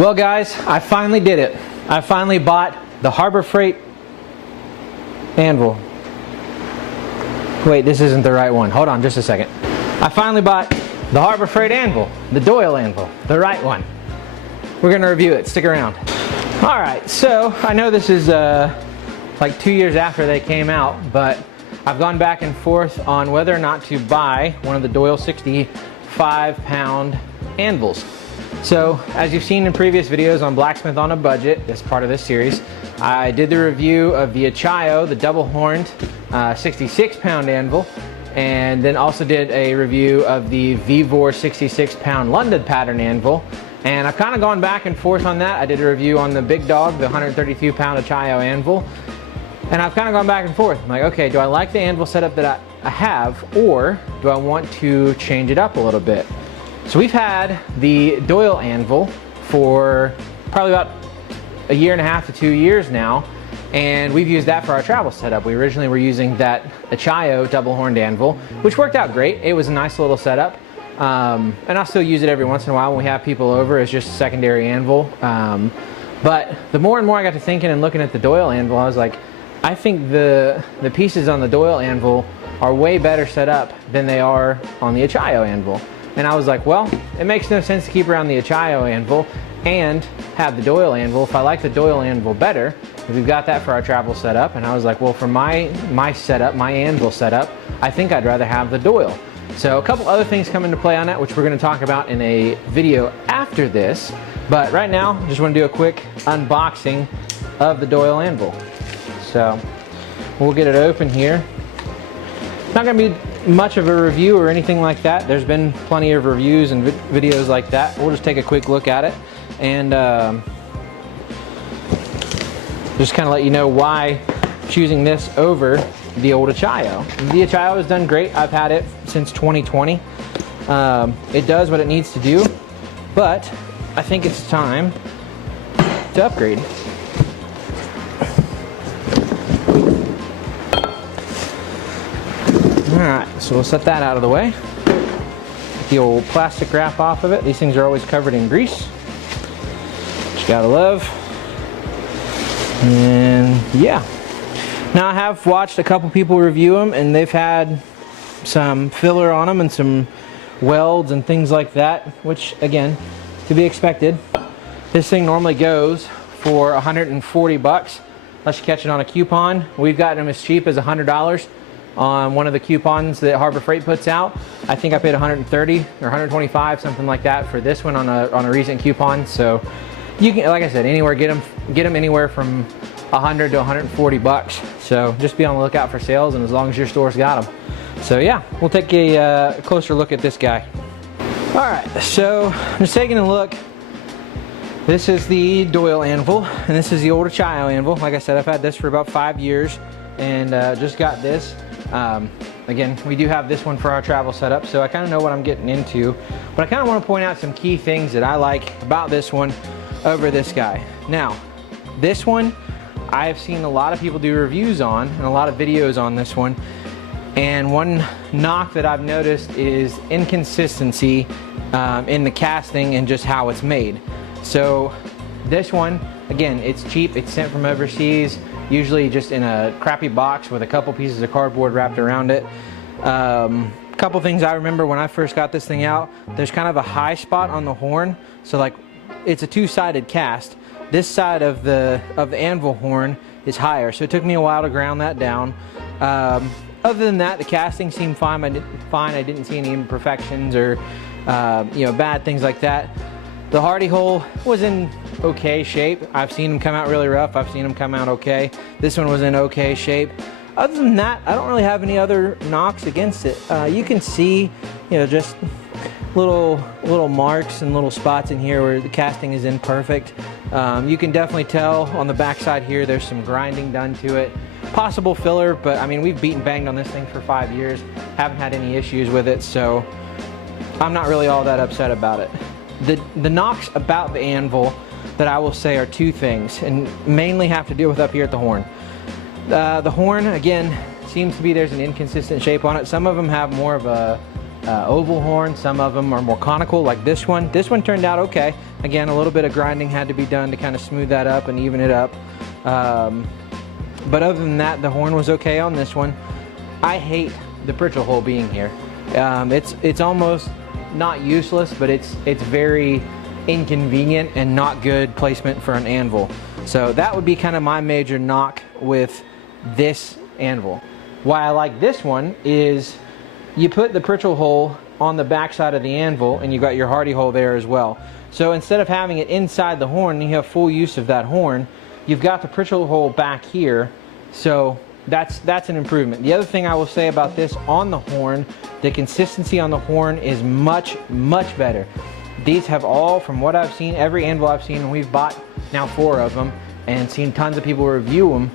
Well guys, I finally did it. I finally bought the Harbor Freight anvil. Wait, this isn't the right one. Hold on just a second. I finally bought the Harbor Freight anvil, the Doyle Anvil, the right one. We're gonna review it, stick around. All right, so I know this is like 2 years after they came out, but I've gone back and forth on whether or not to buy one of the Doyle 65-pound anvils. So, as you've seen in previous videos on Blacksmith on a Budget, as part of this series, I did the review of the Achio, the double-horned 66-pound anvil, and then also did a review of the Vevor 66-pound London pattern anvil. And I've kind of gone back and forth on that. I did a review on the big dog, the 132-pound Achio anvil, and I've kind of gone back and forth. I'm like, okay, do I like the anvil setup that I have, or do I want to change it up a little bit? So we've had the Doyle Anvil for probably about 1.5 to 2 years now, and we've used that for our travel setup. We originally were using that Achio double-horned anvil, which worked out great. It was a nice little setup, and I'll still use it every once in a while when we have people over as just a secondary anvil. But the more and more I got to thinking and looking at the Doyle Anvil, I was like, I think the pieces on the Doyle Anvil are way better set up than they are on the Achio anvil. And I was like, well, it makes no sense to keep around the Achio anvil and have the Doyle Anvil if I like the Doyle Anvil better. We've got that for our travel setup, and I was like, well, for my setup, my anvil setup, I think I'd rather have the Doyle. So a couple other things come into play on that, which we're going to talk about in a video after this. But right now, just want to do a quick unboxing of the Doyle Anvil. So we'll get it open here. Not going to be much of a review or anything like that. There's been plenty of reviews and videos like that. We'll just take a quick look at it and just kind of let you know why choosing this over the old Achio. The Achio has done great. I've had it since 2020. It does what it needs to do, but I think it's time to upgrade. Alright, so we'll set that out of the way. Get the old plastic wrap off of it. These things are always covered in grease, which you gotta love. And yeah. Now I have watched a couple people review them, and they've had some filler on them and some welds and things like that, which again, to be expected. This thing normally goes for 140 bucks, unless you catch it on a coupon. We've gotten them as cheap as $100 on one of the coupons that Harbor Freight puts out. I think I paid 130 or 125, something like that, for this one on a recent coupon. So you can, like I said, anywhere get them anywhere from 100 to 140 bucks. So just be on the lookout for sales, and as long as your store's got them. So yeah, we'll take a closer look at this guy. All right, so just taking a look. This is the Doyle Anvil, and this is the old Achio anvil. Like I said, I've had this for about 5 years, and just got this. Again, we do have this one for our travel setup, so I kind of know what I'm getting into, but I kind of want to point out some key things that I like about this one over this guy. Now, this one, I have seen a lot of people do reviews on, and a lot of videos on this one, and one knock that I've noticed is inconsistency in the casting and just how it's made. So this one, again, it's cheap, it's sent from overseas, usually just in a crappy box with a couple pieces of cardboard wrapped around it. Couple things I remember when I first got this thing out, there's kind of a high spot on the horn, so like it's a two-sided cast. This side of the anvil horn is higher, so it took me a while to ground that down. Other than that, the casting seemed fine. I didn't see any imperfections or bad things like that. The hardy hole was in okay shape. I've seen them come out really rough. I've seen them come out okay. This one was in okay shape. Other than that, I don't really have any other knocks against it. You can see, just little marks and little spots in here where the casting is imperfect. You can definitely tell on the back side here there's some grinding done to it. Possible filler, but I mean, we've beat and banged on this thing for 5 years. Haven't had any issues with it, so I'm not really all that upset about it. The knocks about the anvil that I will say are two things, and mainly have to do with up here at the horn. The horn, again, seems to be there's an inconsistent shape on it. Some of them have more of a oval horn, some of them are more conical like this one. This one turned out okay. Again, a little bit of grinding had to be done to kind of smooth that up and even it up. But other than that, the horn was okay on this one. I hate the pritchel hole being here. It's almost not useless, but it's very inconvenient and not good placement for an anvil. So that would be kind of my major knock with this anvil. Why I like this one is you put the pritchel hole on the back side of the anvil and you got your hardy hole there as well. So instead of having it inside the horn, you have full use of that horn. You've got the pritchel hole back here, so that's an improvement. The other thing I will say about this on the horn, the consistency on the horn is much better. These have all, from what I've seen, every anvil I've seen, and we've bought now 4 of them and seen tons of people review them,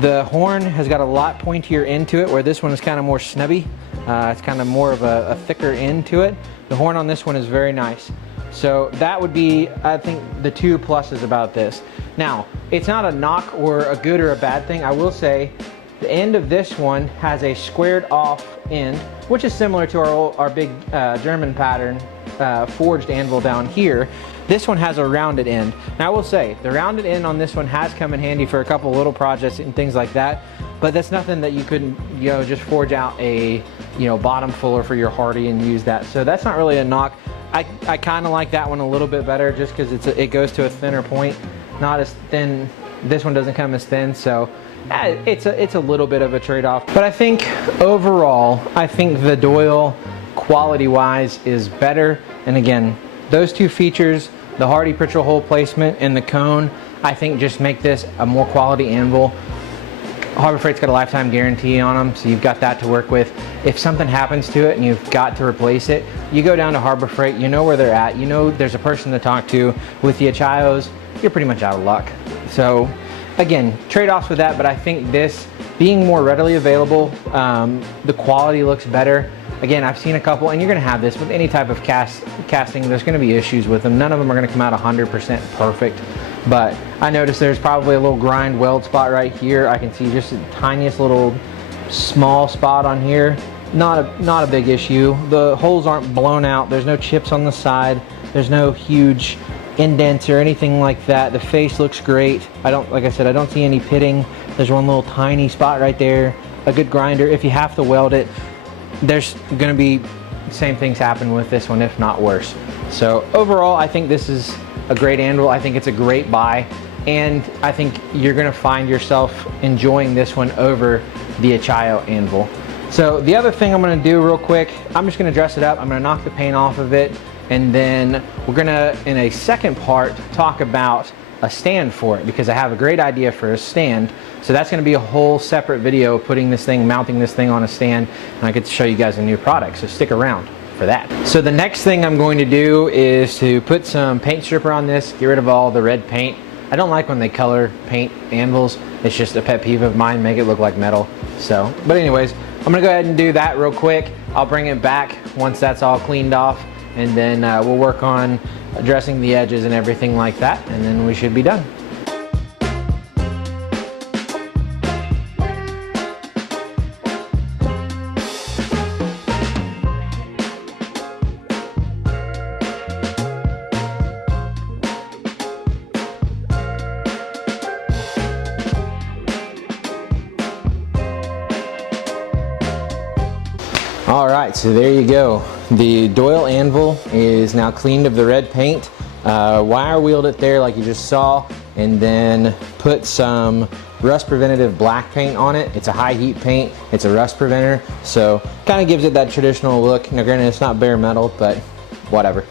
the horn has got a lot pointier end to it, where this one is kind of more snubby. It's kind of more of a thicker end to it. The horn on this one is very nice. So that would be, I think, the 2 pluses about this. Now, it's not a knock or a good or a bad thing. I will say the end of this one has a squared off end, which is similar to our big German pattern forged anvil down here. This one has a rounded end. Now I will say, the rounded end on this one has come in handy for a couple little projects and things like that, but that's nothing that you couldn't, just forge out a, bottom fuller for your hardy and use that. So that's not really a knock. I kind of like that one a little bit better just because it goes to a thinner point, not as thin. This one doesn't come as thin, so it's a little bit of a trade-off. But I think overall, I think the Doyle quality-wise is better. And again, those 2 features, the hardy pritchel hole placement and the cone, I think just make this a more quality anvil. Harbor Freight's got a lifetime guarantee on them, so you've got that to work with. If something happens to it and you've got to replace it, you go down to Harbor Freight, you know where they're at, you know there's a person to talk to. With the Achios, you're pretty much out of luck. So again, trade-offs with that, but I think this being more readily available, the quality looks better. Again, I've seen a couple, and you're going to have this with any type of casting. There's going to be issues with them. None of them are going to come out 100% perfect. But I noticed there's probably a little grind weld spot right here. I can see just the tiniest little small spot on here. Not a big issue. The holes aren't blown out. There's no chips on the side. There's no huge indents or anything like that. The face looks great. Like I said, I don't see any pitting. There's one little tiny spot right there. A good grinder. If you have to weld it, there's going to be same things happen with this one, if not worse. So overall, I think this is a great anvil. I think it's a great buy, and I think you're going to find yourself enjoying this one over the Achio anvil. So the other thing I'm going to do real quick, I'm just going to dress it up. I'm going to knock the paint off of it, and then we're going to, in a second part, talk about a stand for it, because I have a great idea for a stand. So that's going to be a whole separate video, putting this thing, mounting this thing on a stand, and I get to show you guys a new product, so stick around for that. So the next thing I'm going to do is to put some paint stripper on this, get rid of all the red paint. I don't like when they color paint anvils. It's just a pet peeve of mine, make it look like metal. So, but anyways, I'm going to go ahead and do that real quick. I'll bring it back once that's all cleaned off, and then we'll work on addressing the edges and everything like that, and then we should be done. All right, so there you go. The Doyle Anvil is now cleaned of the red paint. Wire wheeled it there like you just saw, and then put some rust preventative black paint on it. It's a high heat paint, it's a rust preventer, so kind of gives it that traditional look. Now granted, it's not bare metal, but whatever.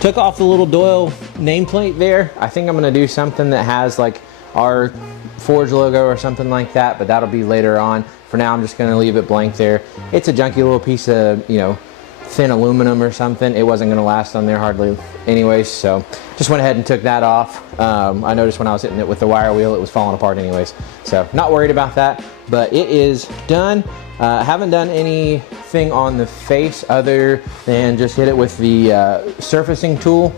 Took off the little Doyle nameplate there. I think I'm gonna do something that has like our Forge logo or something like that, but that'll be later on. For now, I'm just gonna leave it blank there. It's a junky little piece of, thin aluminum or something. It wasn't gonna last on there hardly anyways, so just went ahead and took that off. I noticed when I was hitting it with the wire wheel, it was falling apart anyways. So not worried about that, but it is done. Haven't done anything on the face other than just hit it with the surfacing tool.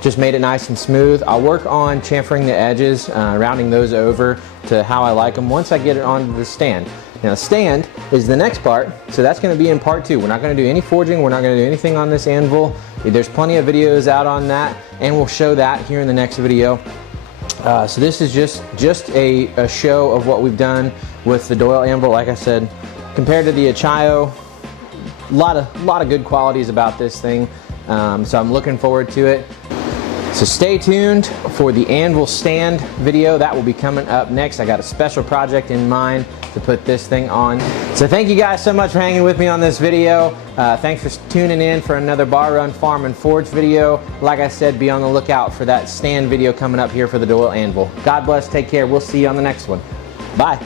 Just made it nice and smooth. I'll work on chamfering the edges, rounding those over to how I like them once I get it onto the stand. Now stand is the next part, so that's going to be in part 2. We're not going to do any forging, we're not going to do anything on this anvil. There's plenty of videos out on that, and we'll show that here in the next video. So this is just a show of what we've done with the Doyle Anvil. Like I said, compared to the Achio, a lot of good qualities about this thing. So I'm looking forward to it. So stay tuned for the anvil stand video. That will be coming up next. I got a special project in mind to put this thing on. So thank you guys so much for hanging with me on this video. Thanks for tuning in for another Bar Run Farm and Forge video. Like I said, be on the lookout for that stand video coming up here for the Doyle Anvil. God bless, take care. We'll see you on the next one. Bye.